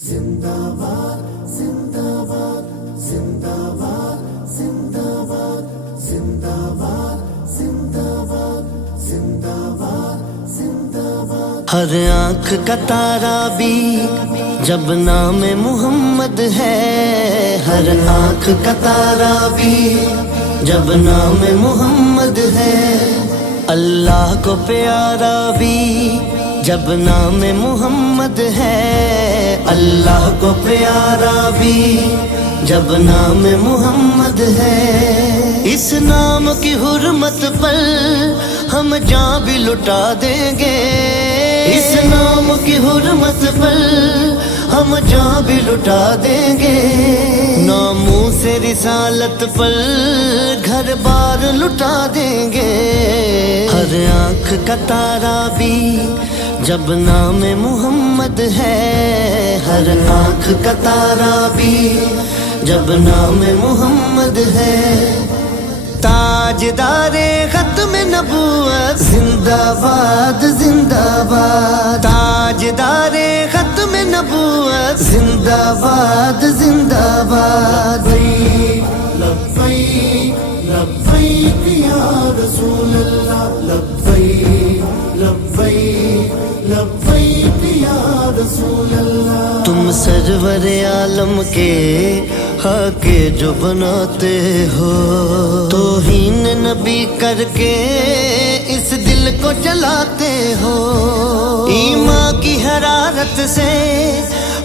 زندہ باد زندہ باد زندہ باد زندہ باد زندہ باد زندہ باد زندہ باد زندہ باد. ہر آنکھ کا تارا بھی جب نام محمد ہے، ہر آنکھ کا تارا بھی جب نام محمد ہے، اللہ کو پیارا بھی جب نام محمد ہے، اللہ کو پیارا بھی جب نام محمد ہے. اس نام کی حرمت پر ہم جان بھی لٹا دیں گے، اس نام کی حرمت پر ہم جان بھی لٹا دیں گے. ناموں سے رسالت پر گھر بار لٹا دیں گے. ہر آنکھ کا تارا بھی جب نام محمد ہے، ہر آنکھ کا تارا بھی جب نام محمد ہے. تاجدار ختم نبوت زندہ باد زندہ باد، تاجدار ختم نبوت زندہ باد زندہ باد. لبیک لبیک یا رسول اللہ، لبیک لبیک لبیک یا رسول اللہ. تم سرور عالم کے حق جو بناتے ہو، توہین نبی کر کے اس دل کو جلاتے ہو. ایمان کی حرارت سے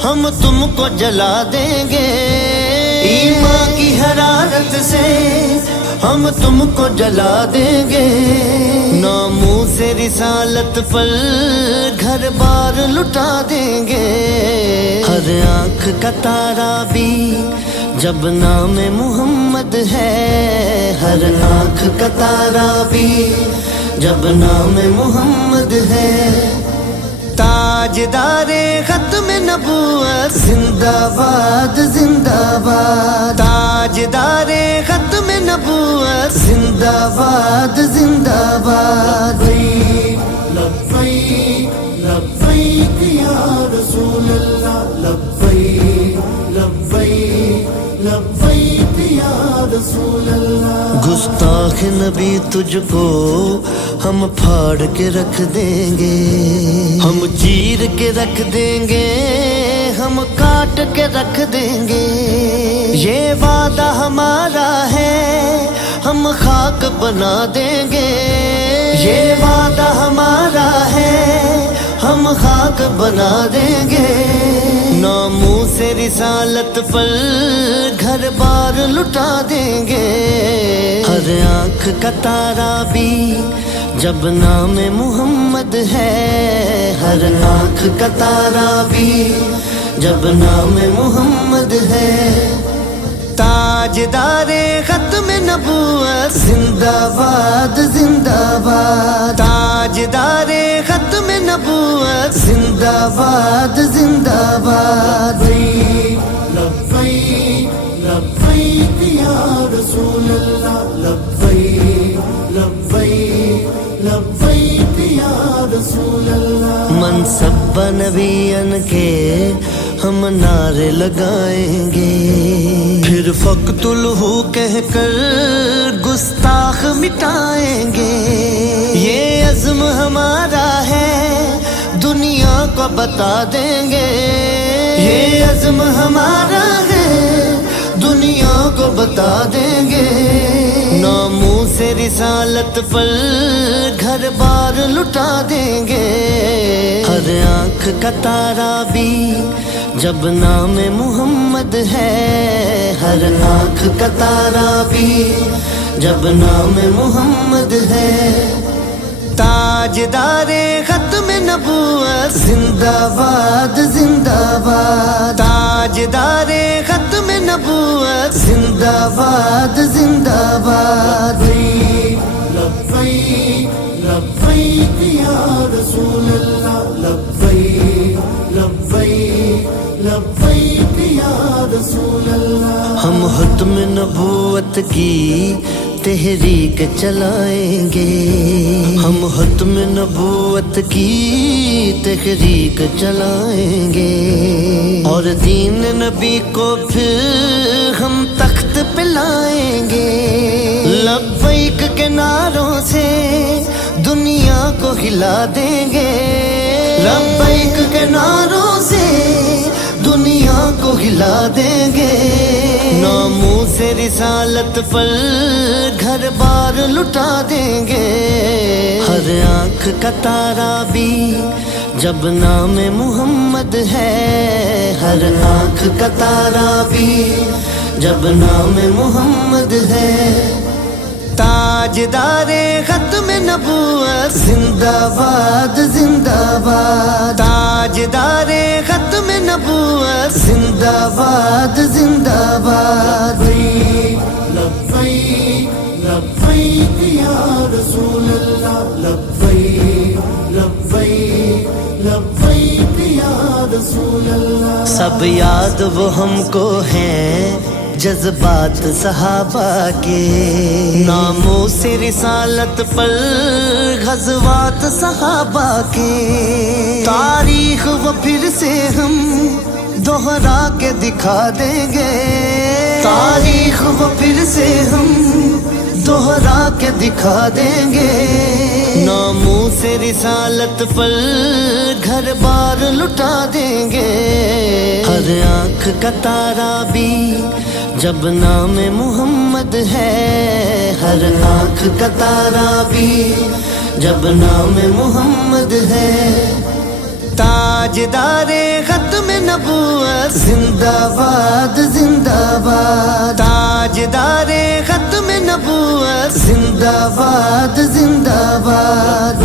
ہم تم کو جلا دیں گے، ایمان کی حرارت سے ہم تم کو جلا دیں گے. ناموں سے رسالت پر گھر بار لٹا دیں گے. ہر آنکھ کا تارا بھی جب نام محمد ہے، ہر آنکھ کا تارا بھی جب نام محمد ہے. تاجدار ختم نبوت زندہ باد زندہ باد، تاجدار ختم نبوت زندہ باد زندہ باد. لبیک لبیک یا رسول اللہ، لبیک لبیک لبیک یا رسول اللہ. گستاخ نبی تجھ کو ہم پھاڑ کے رکھ دیں گے، ہم چیر کے رکھ دیں گے، ہم کاٹ کے رکھ دیں گے. یہ وعدہ ہمارا ہے ہم خاک بنا دیں گے، یہ وعدہ ہمارا ہے ہم خاک بنا دیں گے. ناموں سے رسالت پر گھر بار لٹا دیں گے. ہر آنکھ کا تارا بھی جب نام محمد ہے، ہر آنکھ کا تارا بھی جب نام محمد ہے. تاجدار ختم نبوت زندہ باد زندہ باد، تاجدار ختم نبوت زندہ باد زندہ باد. لبیک لبیک یا رسول اللہ، لبیک لبیک لبیک یا رسول اللہ. منصب نبیان کے ہم نعرے لگائیں گے، پھر فقتلہ کہہ کر گستاخ مٹائیں گے. یہ عزم ہمارا ہے دنیا کو بتا دیں گے، یہ عزم ہمارا ہے دنیا کو بتا دیں گے. ناموں سے رسالت پر گھر بار لٹا دیں گے. ہر آنکھ کا تارا بھی جب نام محمد ہے، ہر آنکھ کا تارا بھی جب نام محمد ہے. تاجدار ختم نبوت زندہ باد زندہ باد، تاجدار ختم نبوت زندہ باد زندہ باد. لبیک لبیک یا رسول اللہ، لبیک لبیک لبیک یا رسول اللہ. ہم ختم نبوت کی تحریک چلائیں گے، ہم ختم نبوت کی تحریک چلائیں گے. اور اور دین نبی کو پھر ہم تخت پہ لائیں گے، لبیک کے نعروں سے دنیا کو ہلا دیں گے، لبیک کے نعروں سے دنیا کو ہلا دیں گے، ناموس رسالت پر گھر بار لٹا دیں گے، ہر آنکھ کا تارا بھی جب نام محمد ہے، ہر آنکھ کا تارا بھی جب نام محمد ہے، تاجدار ختم نبوت زندہ باد زندہ باد، تاجدار ختم نبوت زندہ باد زندہ باد، لبیک لبیک یا رسول اللہ، لبیک لبیک لبیک یا رسول اللہ، سب یاد وہ ہم کو ہیں جذبات صحابہ کے، ناموس رسالت پر غزوات صحابہ کے، تاریخ وہ پھر سے ہم دوہرا کے دکھا دیں گے، تاریخ وہ پھر سے ہم دوہرا کے دکھا دیں گے، ناموس رسالت پر گھر بار لٹا دیں گے، ہر آنکھ کا تارا بھی جب نام محمد ہے، ہر آنکھ کا تارا بھی جب نام محمد ہے، تاجدار ختم نبوت زندہ باد زندہ باد، تاجدار ختم نبوت زندہ باد زندہ باد،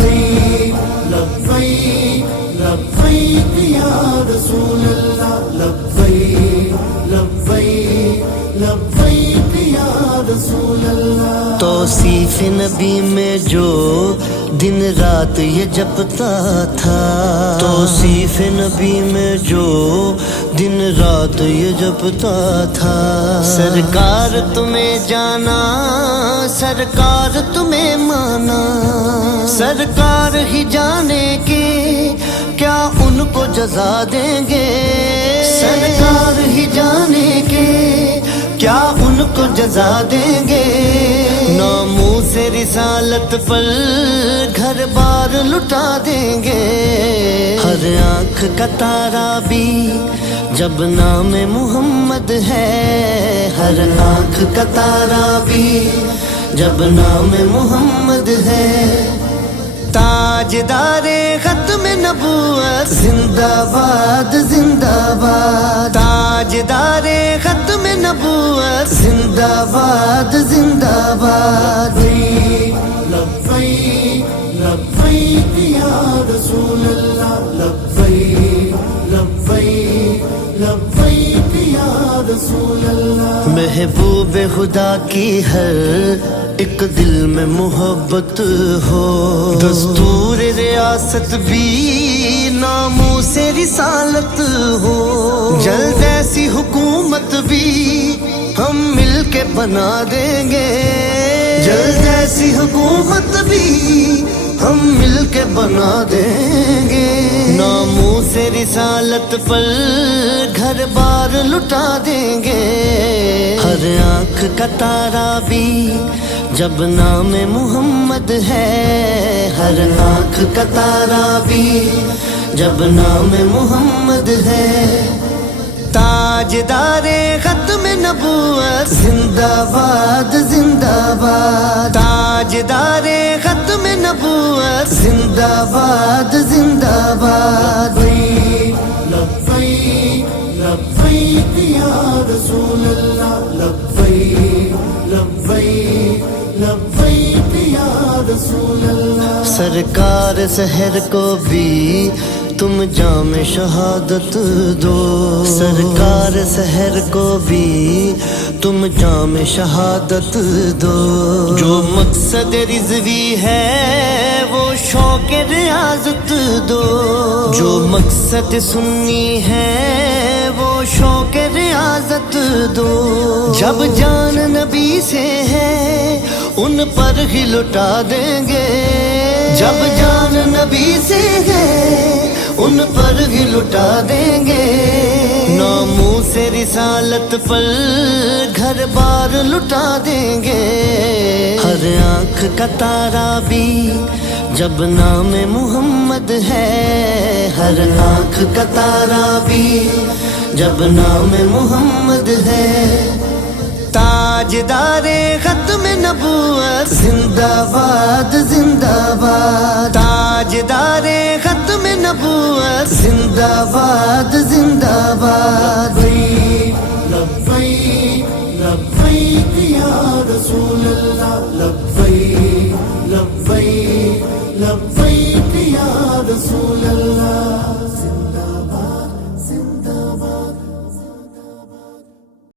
لبیک لبیک یا رسول اللہ، لبیک لبیک لبیک یا رسول اللہ، توصیف نبی میں جو دن رات یہ جپتا تھا، توصیف نبی میں جو دن رات یہ جپتا تھا، سرکار تمہیں جانا سرکار تمہیں مانا، سرکار ہی جانے کے کیا ان کو جزا دیں گے، سرکار ہی جانے کے کیا ان کو جزا دیں گے، ناموس رسالت پر گھر بار لٹا دیں گے، ہر آنکھ کا تارا بھی جب نام محمد ہے، ہر آنکھ کا تارا بھی جب نام محمد ہے، تاجدار ختم نبوت زندہ باد زندہ باد، تاجدار ختم نبوت زندہ باد زندہ باد، لبیک لبیک یا رسول اللہ، لبیک لبیک لبیک یا رسول اللہ، محبوب خدا کی ہر ایک دل میں محبت ہو، دستور ریاست بھی ناموس رسالت ہو، جلد ایسی حکومت بھی ہم مل کے بنا دیں گے، جلد ایسی حکومت بھی ہم مل کے بنا دیں گے، ناموس رسالت پر گھر بار لٹا دیں گے، ہر آنکھ کا تارا بھی جب نام محمد ہے، ہر آنکھ کا تارا بھی جب نام محمد ہے، تاجدار ختم نبوت زندہ باد زندہ باد، تاجدار ختم نبوت زندہ باد زندہ باد، لبیک لبیک یا رسول اللہ، لبیک لبیک لبیک یا رسول اللہ، سرکار سحر کو بھی تم جام شہادت دو، سرکار سحر کو بھی تم جام شہادت دو، جو مقصد رضوی ہے وہ شوق ریاضت دو، جو مقصد سنی ہے وہ شوق ریاضت دو، جب جان نبی سے ہے ان پر ہی لٹا دیں گے، جب جان نبی سے ہے ان پر ہی لٹا دیں گے، ناموں سے رسالت پر گھر بار لٹا دیں گے، ہر آنکھ کا تارا بھی جب نام محمد ہے، ہر آنکھ کا تارا بھی جب نام محمد ہے، تاجدار ختم نبوت زندہ باد زندہ باد، تاجدار ختم نبوت زندہ باد زندہ باد، لبیک لبیک یا رسول اللہ، لبیک